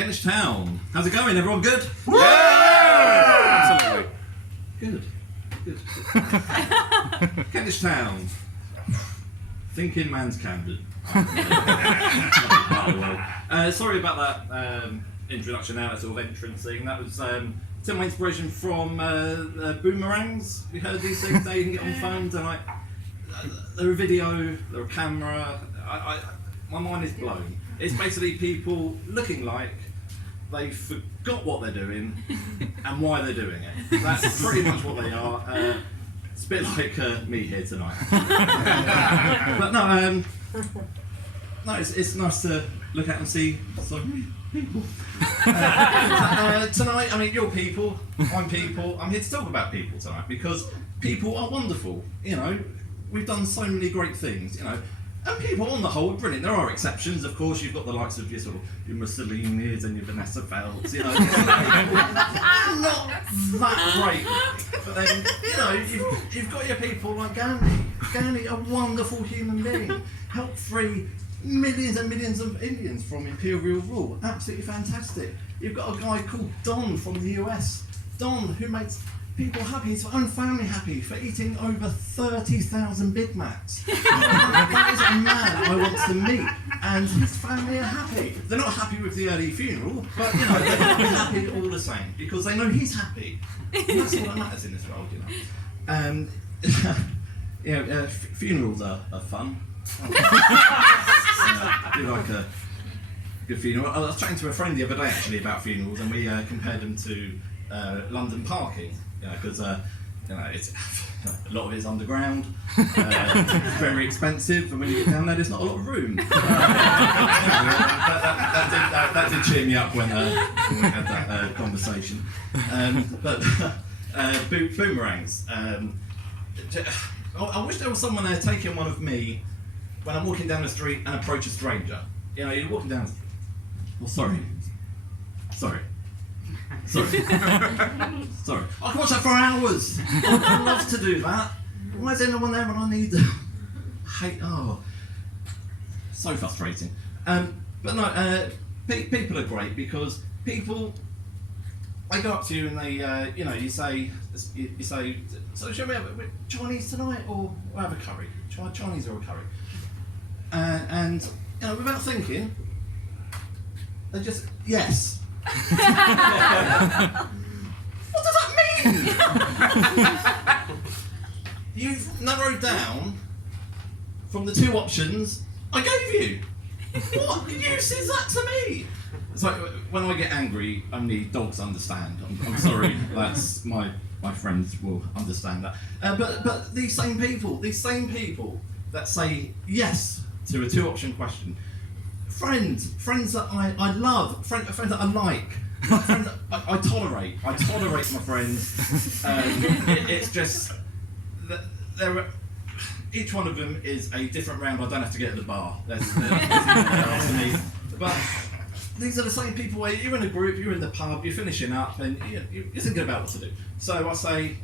Kentish Town. How's it going? Everyone good? Yeah! Absolutely. Good. Kentish Town. Thinking man's Camden. Sorry about that introduction now, that sort of entrance thing. That was took my inspiration from boomerangs. We heard these things now you can get on phones, and they're a video, they're a camera. My mind is blown. It's basically people looking like they forgot what they're doing and why they're doing it. That's pretty much what they are. It's a bit like me here tonight. But no, it's nice to look at and see some people. Tonight, I mean, you're people, I'm people. I'm here to talk about people tonight because people are wonderful. You know, we've done so many great things. You know. And people, on the whole, are brilliant. There are exceptions, of course. You've got the likes of your Mussolinis and your Vanessa Feltz, you know. Not that great. But then, you know, you've got your people like Gandhi. Gandhi, a wonderful human being, helped free millions and millions of Indians from imperial rule. Absolutely fantastic. You've got a guy called Don from the US. Don, who makes people happy, his own family happy, for eating over 30,000 Big Macs. That is a man I want to meet, and his family are happy. They're not happy with the early funeral, but you know, they're happy all the same, because they know he's happy. And that's all that matters in this world, you know. Funerals are fun. I do like a good funeral. I was chatting to a friend the other day actually about funerals, and we compared them to London parking. Because you know, it's a lot of it's underground, it's very expensive, and when you get down there, there's not a lot of room. That did cheer me up when we had that conversation. But boomerangs. I wish there was someone there taking one of me when I'm walking down the street and approach a stranger. You know, you're walking down. Well, sorry. Sorry. Sorry. I can watch that for hours. I'd love to do that. Why is there no one there when I need them? So frustrating. But no, people are great because people, they go up to you and they, you know, you say, so shall we have Chinese tonight or we'll have a curry? Chinese or a curry? And you know, without thinking, they just, yes. What does that mean? You've narrowed down from the two options I gave you. What use is that to me? It's like when I get angry, only dogs understand. I'm sorry, that's my friends will understand that. But these same people that say yes to a two-option question. Friends that I love, friends that I like, friends that I tolerate. I tolerate my friends. It's just that each one of them is a different round. I don't have to get at the bar. That's to me. But these are the same people where you're in a group, you're in the pub, you're finishing up, and you're thinking about what to do. So I say,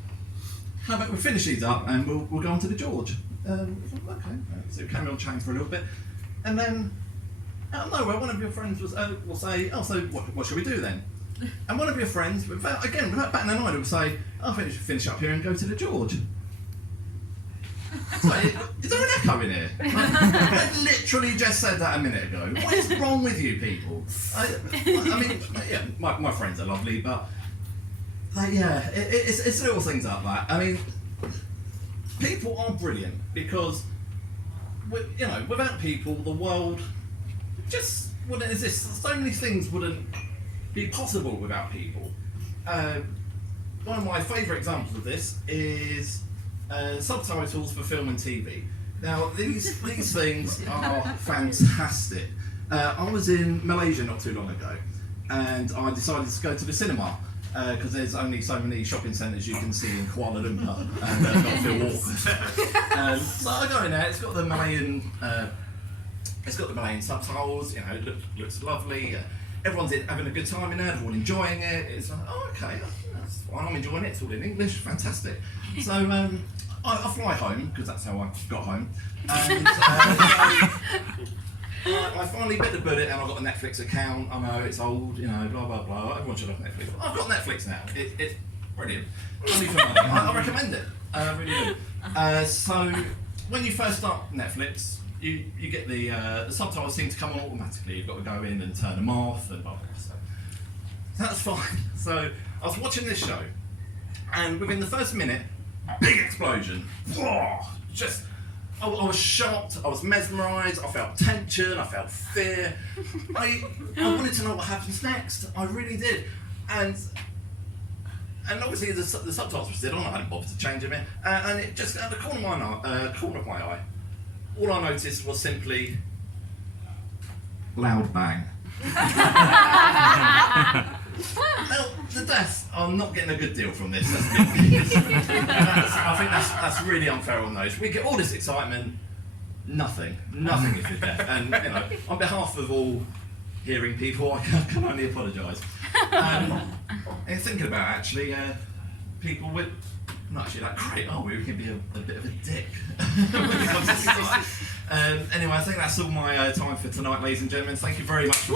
how about we finish these up and we'll go on to the George. Okay. So we carry on chatting for a little bit, and then out of nowhere, one of your friends will say, "Oh, so what should we do then?" And one of your friends, without batting an eye, will say, "I'll finish up here and go to the George." So, is there an echo in here? I literally just said that a minute ago. What is wrong with you people? I mean, yeah, my friends are lovely, but it's little things like that. I mean, people are brilliant because, you know, without people, the world just wouldn't exist. So many things wouldn't be possible without people. One of my favourite examples of this is subtitles for film and TV. Now, these things are fantastic. I was in Malaysia not too long ago, and I decided to go to the cinema because there's only so many shopping centres you can see in Kuala Lumpur and not feel awkward. So I go in there. It's got the Malayan subtitles. You know, it looks lovely. Everyone's having a good time in there. They're all enjoying it. It's like, oh, okay, that's fine. I'm enjoying it. It's all in English. Fantastic. So I fly home because that's how I got home. And I finally bit the bullet and I've got a Netflix account. I know it's old, you know, blah blah blah. Everyone should have Netflix. I've got Netflix now. It's brilliant. Only for money. I recommend it. I really do. So when you first start Netflix, you get the subtitles seem to come on automatically. You've got to go in and turn them off and blah blah blah. So that's fine. So I was watching this show, and within the first minute, big explosion. Whoa, just. I was shocked, I was mesmerised, I felt tension, I felt fear. I wanted to know what happens next. I really did. And obviously the subtitles were still on, I hadn't bothered to change them in. And it just, at the corner of my eye, all I noticed was simply loud bang. Now, the death, I'm not getting a good deal from this. I think that's really unfair on those. We get all this excitement, nothing is the death. And you know, on behalf of all hearing people, I can only apologise. And thinking about actually, people with not actually that great, are we? We can be a bit of a dick when it comes to things like that. Anyway, I think that's all my time for tonight, ladies and gentlemen. Thank you very much.